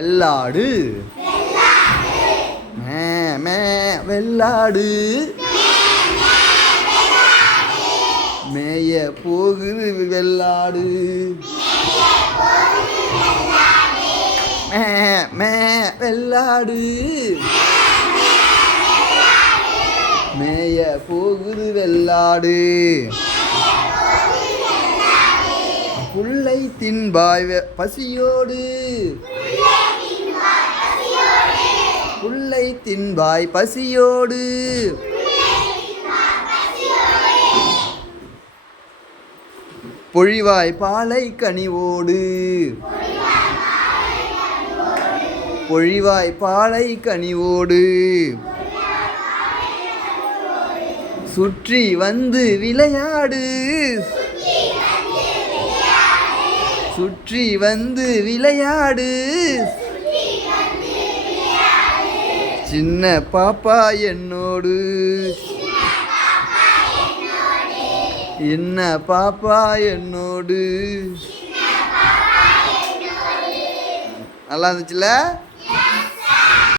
வெள்ளாடு மே மே வெள்ளாடு மேய போகுது வெள்ளாடு மே மே வெள்ளாடு மேய போகுது வெள்ளாடு புல்லை தின்பாய் பசியோடு புல்லை தின்பாய் பசியோடு பொழிவாய் பாலை கனிவோடு பொழிவாய் பாலை கனிவோடு சுற்றி வந்து விளையாடு சுற்றி வந்து விளையாடு சின்ன பாப்பா என்னோடு என்ன பாப்பா என்னோடு நல்லா இருந்துச்சுல.